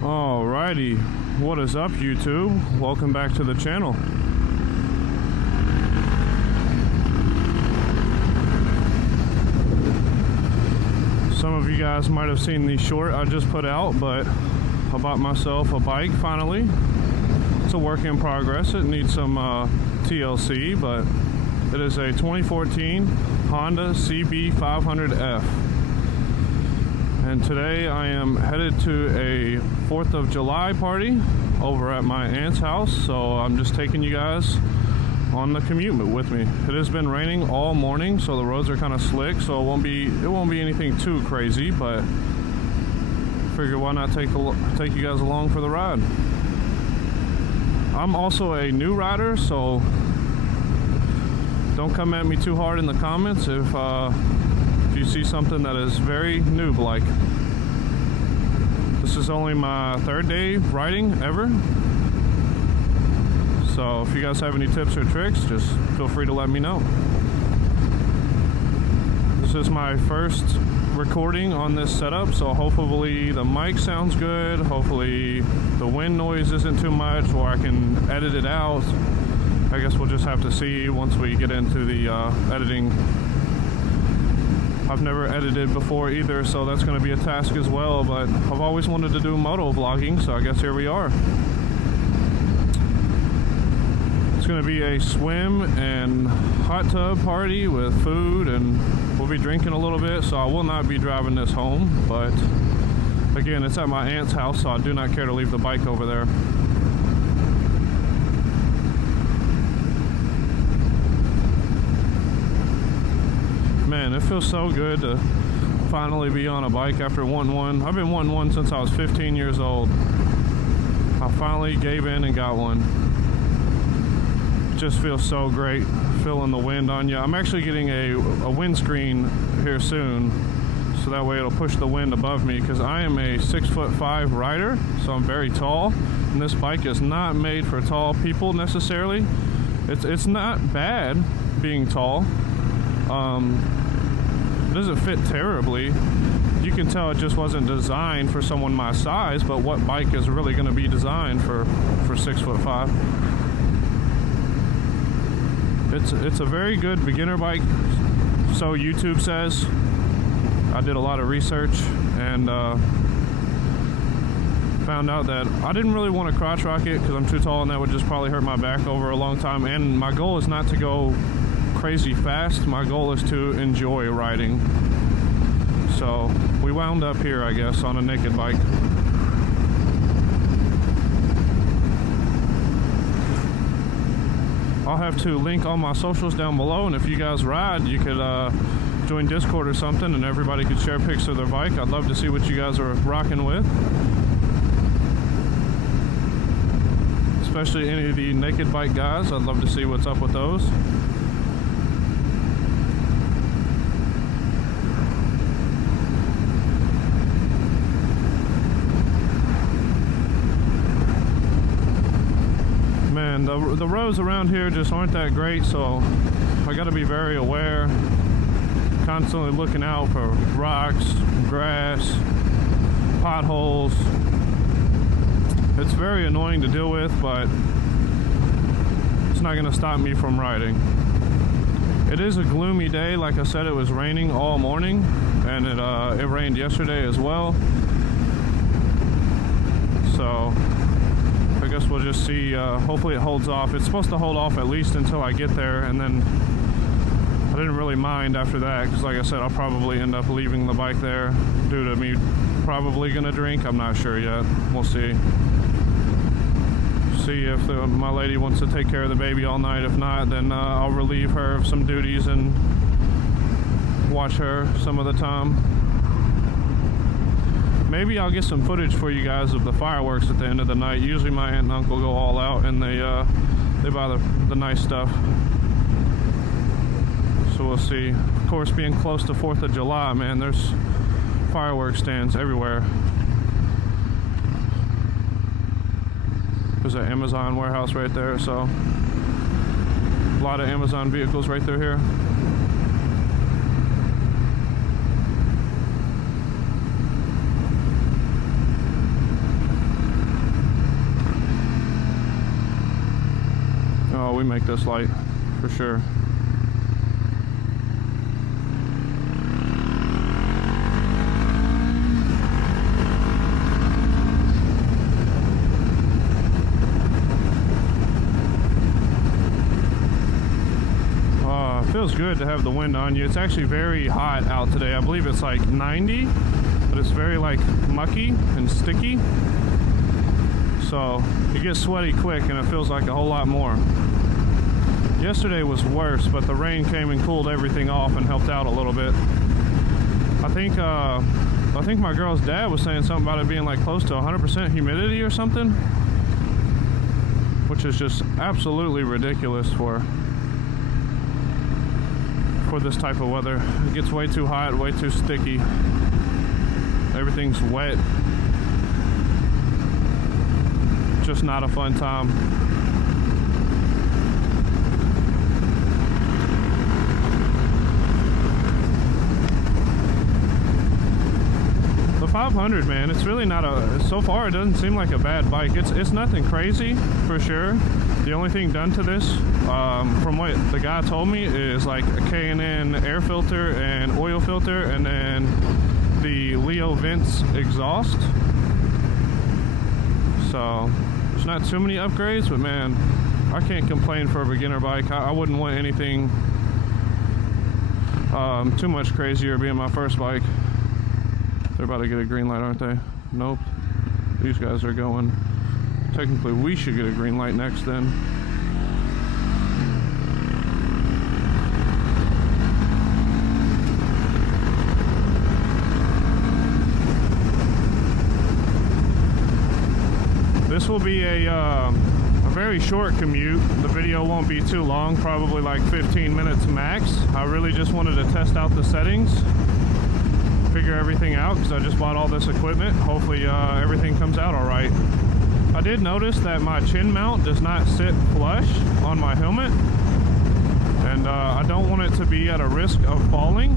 Alrighty, what is up YouTube? Welcome back to the channel. Some of you guys might have seen the short I just put out, but I bought myself a bike finally. It's a work in progress. It needs some TLC, but it is a 2014 Honda cb500f. And today I am headed to a 4th of July party over at my aunt's house, so I'm just taking you guys on the commute with me. It has been raining all morning, so the roads are kind of slick, so it won't be anything too crazy, but figure why not take you guys along for the ride. I'm also a new rider, so don't come at me too hard in the comments if you see something that is very noob-like. This is only my 3rd day riding ever. So if you guys have any tips or tricks, just feel free to let me know. This is my first recording on this setup, so hopefully the mic sounds good. Hopefully the wind noise isn't too much, or I can edit it out. I guess we'll just have to see once we get into the editing. I've never edited before either, so that's going to be a task as well, but I've always wanted to do moto vlogging, so I guess here we are. It's going to be a swim and hot tub party with food, and we'll be drinking a little bit, so I will not be driving this home, but again, it's at my aunt's house, so I do not care to leave the bike over there. Man, it feels so good to finally be on a bike after wanting one. I've been wanting one since I was 15 years old. I finally gave in and got one. It just feels so great feeling the wind on you. I'm actually getting a windscreen here soon, so that way it'll push the wind above me, because I am a 6'5" rider, so I'm very tall, and this bike is not made for tall people necessarily. It's not bad being tall. It doesn't fit terribly. You can tell it just wasn't designed for someone my size, but what bike is really going to be designed for 6'5"? It's a very good beginner bike, so YouTube says. I did a lot of research and found out that I didn't really want a crotch rocket because I'm too tall and that would just probably hurt my back over a long time, and my goal is not to go crazy fast. My goal is to enjoy riding. So we wound up here, I guess, on a naked bike. I'll have to link all my socials down below, and if you guys ride, you could join Discord or something and everybody could share pics of their bike. I'd love to see what you guys are rocking with, especially any of the naked bike guys. I'd love to see what's up with those. Man, the roads around here just aren't that great, so I got to be very aware, constantly looking out for rocks, grass, potholes. It's very annoying to deal with, but it's not going to stop me from riding. It is a gloomy day. Like I said, it was raining all morning, and it rained yesterday as well. So I guess we'll just see. Hopefully it holds off. It's supposed to hold off at least until I get there, and then I didn't really mind after that, because like I said, I'll probably end up leaving the bike there due to me probably gonna drink. I'm not sure yet. We'll see. See if my lady wants to take care of the baby all night. If not, then I'll relieve her of some duties and watch her some of the time. Maybe I'll get some footage for you guys of the fireworks at the end of the night. Usually my aunt and uncle go all out, and they buy the nice stuff. So we'll see. Of course, being close to 4th of July, man, there's fireworks stands everywhere. There's an Amazon warehouse right there, so a lot of Amazon vehicles right through here. like this light for sure. Feels good to have the wind on you. It's actually very hot out today. I believe it's like 90, but it's very like mucky and sticky. So it gets sweaty quick and it feels like a whole lot more. Yesterday was worse, but the rain came and cooled everything off and helped out a little bit. I think my girl's dad was saying something about it being like close to 100% humidity or something, which is just absolutely ridiculous for this type of weather. It gets way too hot, way too sticky. Everything's wet. Just not a fun time. The 500, man, it's really not so far it doesn't seem like a bad bike. It's nothing crazy for sure. The only thing done to this, from what the guy told me, is like a K&N air filter and oil filter, and then the Leo vents exhaust. So there's not too many upgrades, but man, I can't complain for a beginner bike. I wouldn't want anything too much crazier being my first bike. They're about to get a green light, aren't they? Nope. These guys are going. Technically, we should get a green light next then. This will be a very short commute. The video won't be too long, probably like 15 minutes max. I really just wanted to test out the settings, figure everything out, because I just bought all this equipment. Hopefully everything comes out all right. I did notice that my chin mount does not sit flush on my helmet, and I don't want it to be at a risk of falling,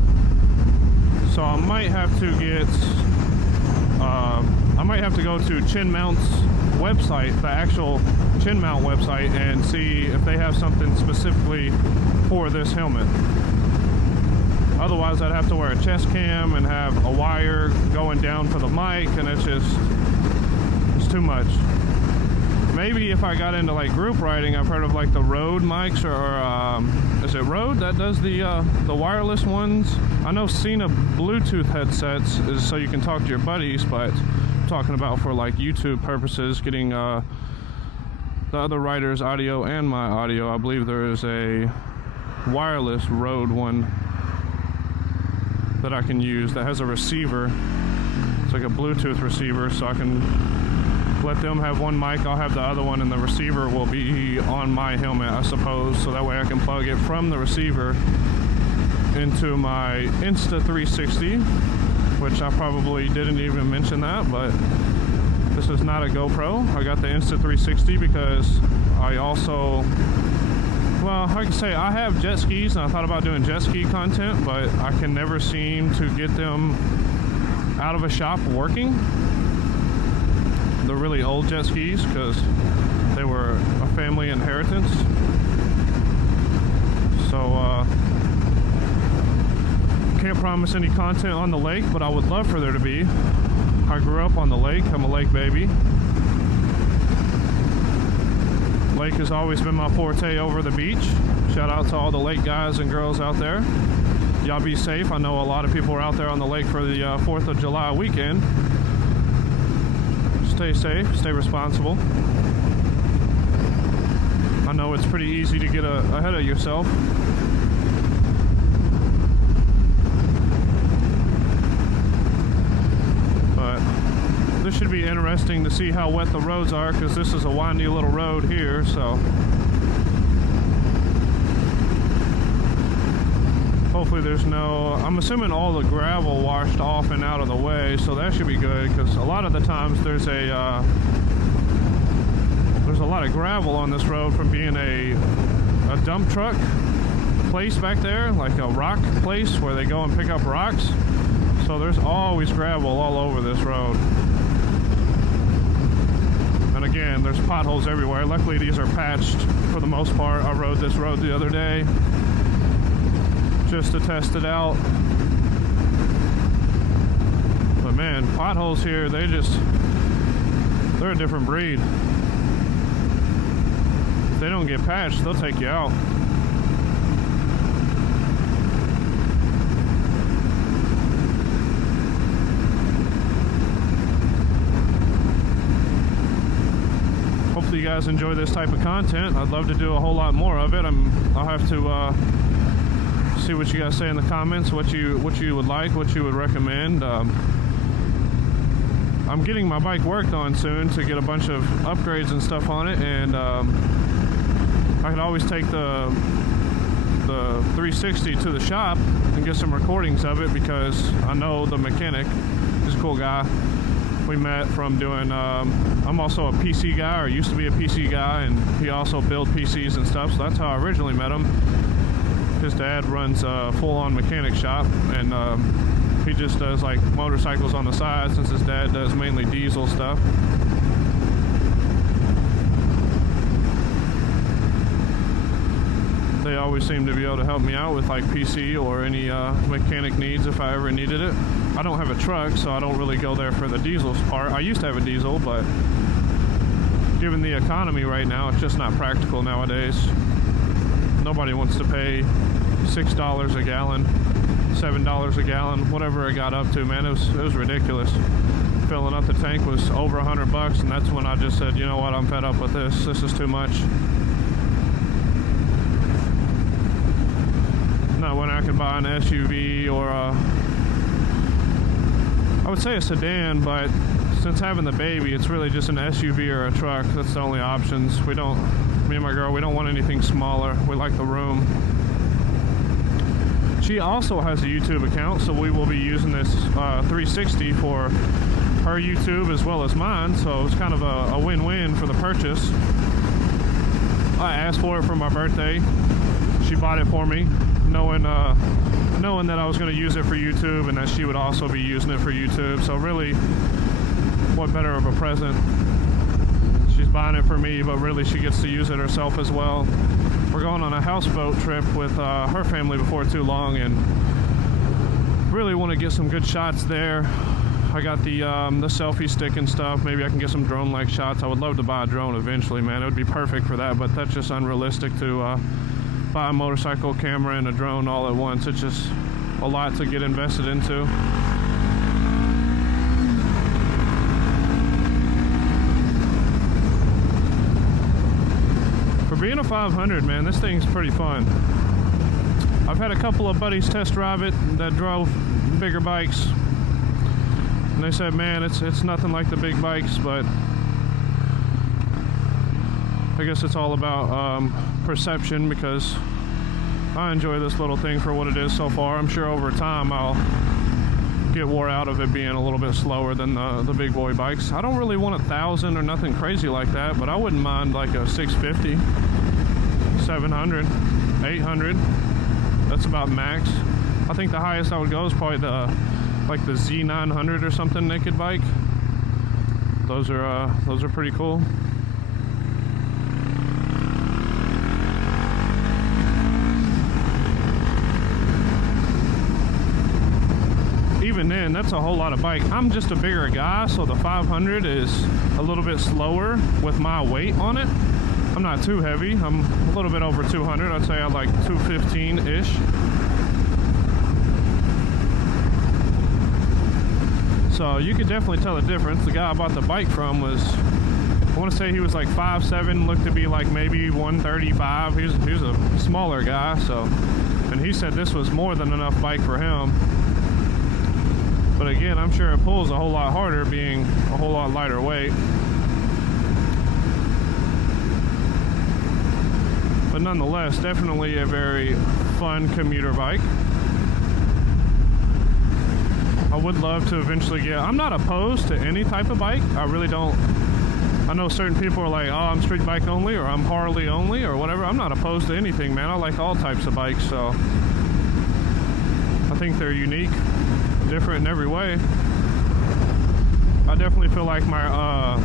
so I might have to get go to Chin Mount's website, the actual Chin Mount website, and see if they have something specifically for this helmet. Otherwise I'd have to wear a chest cam and have a wire going down for the mic, and it's too much. Maybe if I got into like group riding, I've heard of like the Rode mics, or is it Rode that does the wireless ones? I know Cena Bluetooth headsets is so you can talk to your buddies, but I'm talking about for like YouTube purposes, getting the other riders' audio and my audio. I believe there is a wireless Rode one that I can use that has a receiver. It's like a Bluetooth receiver, so I can let them have one mic, I'll have the other one, and the receiver will be on my helmet, I suppose, so that way I can plug it from the receiver into my Insta360, which I probably didn't even mention that, but this is not a GoPro. I got the Insta360 because I also, well, I can say I have jet skis, and I thought about doing jet ski content, but I can never seem to get them out of a shop working. The really old jet skis, because they were a family inheritance. So can't promise any content on the lake, but I would love for there to be. I grew up on the lake. I'm a lake baby. Lake has always been my forte over the beach. Shout out to all the lake guys and girls out there. Y'all be safe. I know a lot of people are out there on the lake for the 4th of July weekend. Stay safe, stay responsible. I know it's pretty easy to get ahead of yourself. But this should be interesting to see how wet the roads are, because this is a windy little road here, so hopefully there's no, I'm assuming all the gravel washed off and out of the way, so that should be good, because a lot of the times there's a lot of gravel on this road from being a dump truck place back there, like a rock place where they go and pick up rocks. So there's always gravel all over this road. And But again, there's potholes everywhere. Luckily, these are patched for the most part. I rode this road the other day just to test it out. But man, potholes here, they're a different breed. If they don't get patched, they'll take you out. Hopefully you guys enjoy this type of content. I'd love to do a whole lot more of it. I'll have to see what you guys say in the comments, what you would like, what you would recommend. I'm getting my bike worked on soon to get a bunch of upgrades and stuff on it, and I can always take the 360 to the shop and get some recordings of it, because I know the mechanic. He's a cool guy. We met from doing, I'm also a PC guy, or used to be a PC guy, and he also built PCs and stuff, so that's how I originally met him. His dad runs a full-on mechanic shop, and he just does like motorcycles on the side, since his dad does mainly diesel stuff. They always seem to be able to help me out with like PC or any mechanic needs if I ever needed it. I don't have a truck, so I don't really go there for the diesel part. I used to have a diesel, but given the economy right now, it's just not practical nowadays. Nobody wants to pay $6 a gallon, $7 a gallon, whatever it got up to, man. It was ridiculous. Filling up the tank was over $100, and that's when I just said, you know what, I'm fed up with this. This is too much. Not when I could buy an SUV or I would say a sedan, but since having the baby, it's really just an SUV or a truck. That's the only options. Me and my girl, we don't want anything smaller. We like the room. She also has a YouTube account, so we will be using this 360 for her YouTube as well as mine, so it's kind of a win-win for the purchase. I asked for it for my birthday. She bought it for me, knowing that I was going to use it for YouTube and that she would also be using it for YouTube. So really, what better of a present? She's buying it for me, but really she gets to use it herself as well. We're going on a houseboat trip with her family before too long, and really want to get some good shots there. I got the selfie stick and stuff. Maybe I can get some drone-like shots. I would love to buy a drone eventually, man. It would be perfect for that, but that's just unrealistic to buy a motorcycle camera and a drone all at once. It's just a lot to get invested into. For being a 500, man, this thing's pretty fun. I've had a couple of buddies test drive it that drove bigger bikes, and they said, man, it's nothing like the big bikes, but I guess it's all about perception, because I enjoy this little thing for what it is so far. I'm sure over time I'll get wore out of it being a little bit slower than the big boy bikes. I don't really want 1,000 or nothing crazy like that, but I wouldn't mind like a 650, 700, 800. That's about max. I think the highest I would go is probably the Z900 or something naked bike. Those are pretty cool. Even then, that's a whole lot of bike. I'm just a bigger guy, so the 500 is a little bit slower with my weight on it. I'm not too heavy. I'm a little bit over 200. I'd say I like 215-ish. So you could definitely tell the difference. The guy I bought the bike from was, I want to say he was like 5'7", looked to be like maybe 135. He was a smaller guy, so, and he said this was more than enough bike for him. But again, I'm sure it pulls a whole lot harder being a whole lot lighter weight. But nonetheless, definitely a very fun commuter bike. I would love to eventually get, I'm not opposed to any type of bike. I really don't. I know certain people are like, oh, I'm street bike only, or I'm Harley only, or whatever. I'm not opposed to anything, man. I like all types of bikes, so I think they're unique, different in every way. I definitely feel like my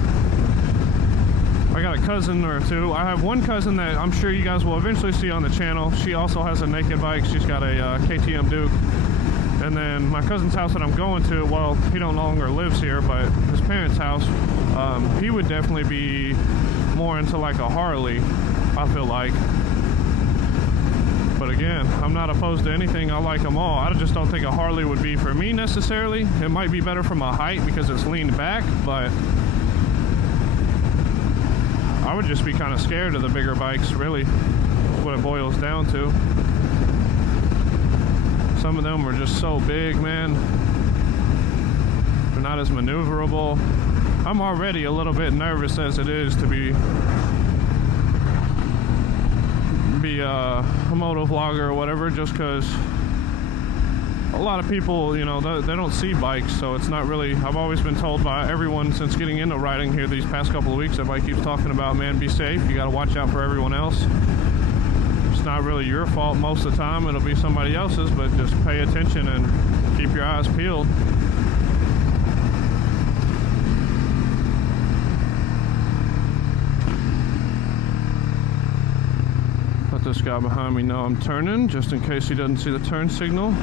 I got a cousin or two. I have one cousin that I'm sure you guys will eventually see on the channel. She also has a naked bike. She's got a KTM Duke. And then my cousin's house that I'm going to, well, he no longer lives here, but his parents' house, he would definitely be more into like a Harley, I feel like. But again, I'm not opposed to anything. I like them all. I just don't think a Harley would be for me necessarily. It might be better from a height because it's leaned back, but I would just be kind of scared of the bigger bikes, really. That's what it boils down to. Some of them are just so big, man. They're not as maneuverable. I'm already a little bit nervous as it is to be a motovlogger or whatever, just because a lot of people, you know, they don't see bikes, so it's not really, I've always been told by everyone since getting into riding here these past couple of weeks, everybody keeps talking about, man, be safe, you got to watch out for everyone else. It's not really your fault most of the time, it'll be somebody else's, but just pay attention and keep your eyes peeled. Let this guy behind me know I'm turning, just in case he doesn't see the turn signal.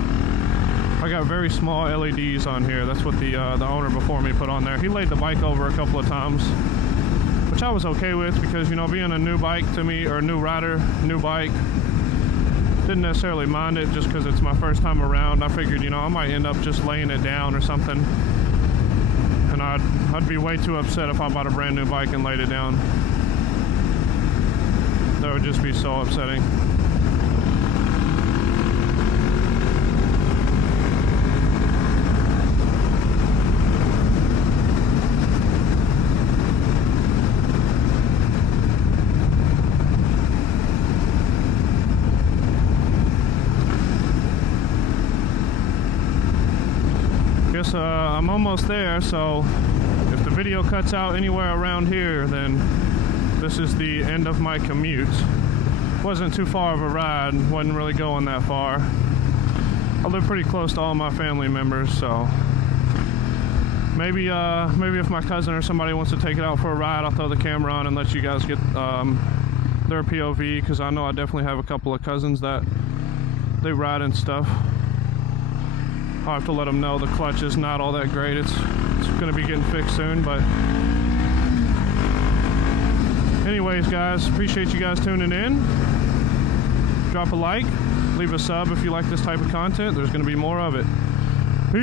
I got very small LEDs on here. That's what the owner before me put on there. He laid the bike over a couple of times, which I was okay with because, you know, being a new bike to me, or a new rider, new bike, didn't necessarily mind it just because it's my first time around. I figured, you know, I might end up just laying it down or something, and I'd be way too upset if I bought a brand new bike and laid it down. That would just be so upsetting. Guess I'm almost there, so if the video cuts out anywhere around here, then this is the end of my commute. Wasn't too far of a ride, wasn't really going that far. I live pretty close to all my family members, so maybe if my cousin or somebody wants to take it out for a ride, I'll throw the camera on and let you guys get their POV, because I know I definitely have a couple of cousins that they ride and stuff. I'll have to let them know the clutch is not all that great. It's going to be getting fixed soon, but anyways, guys, appreciate you guys tuning in. Drop a like, leave a sub if you like this type of content. There's going to be more of it.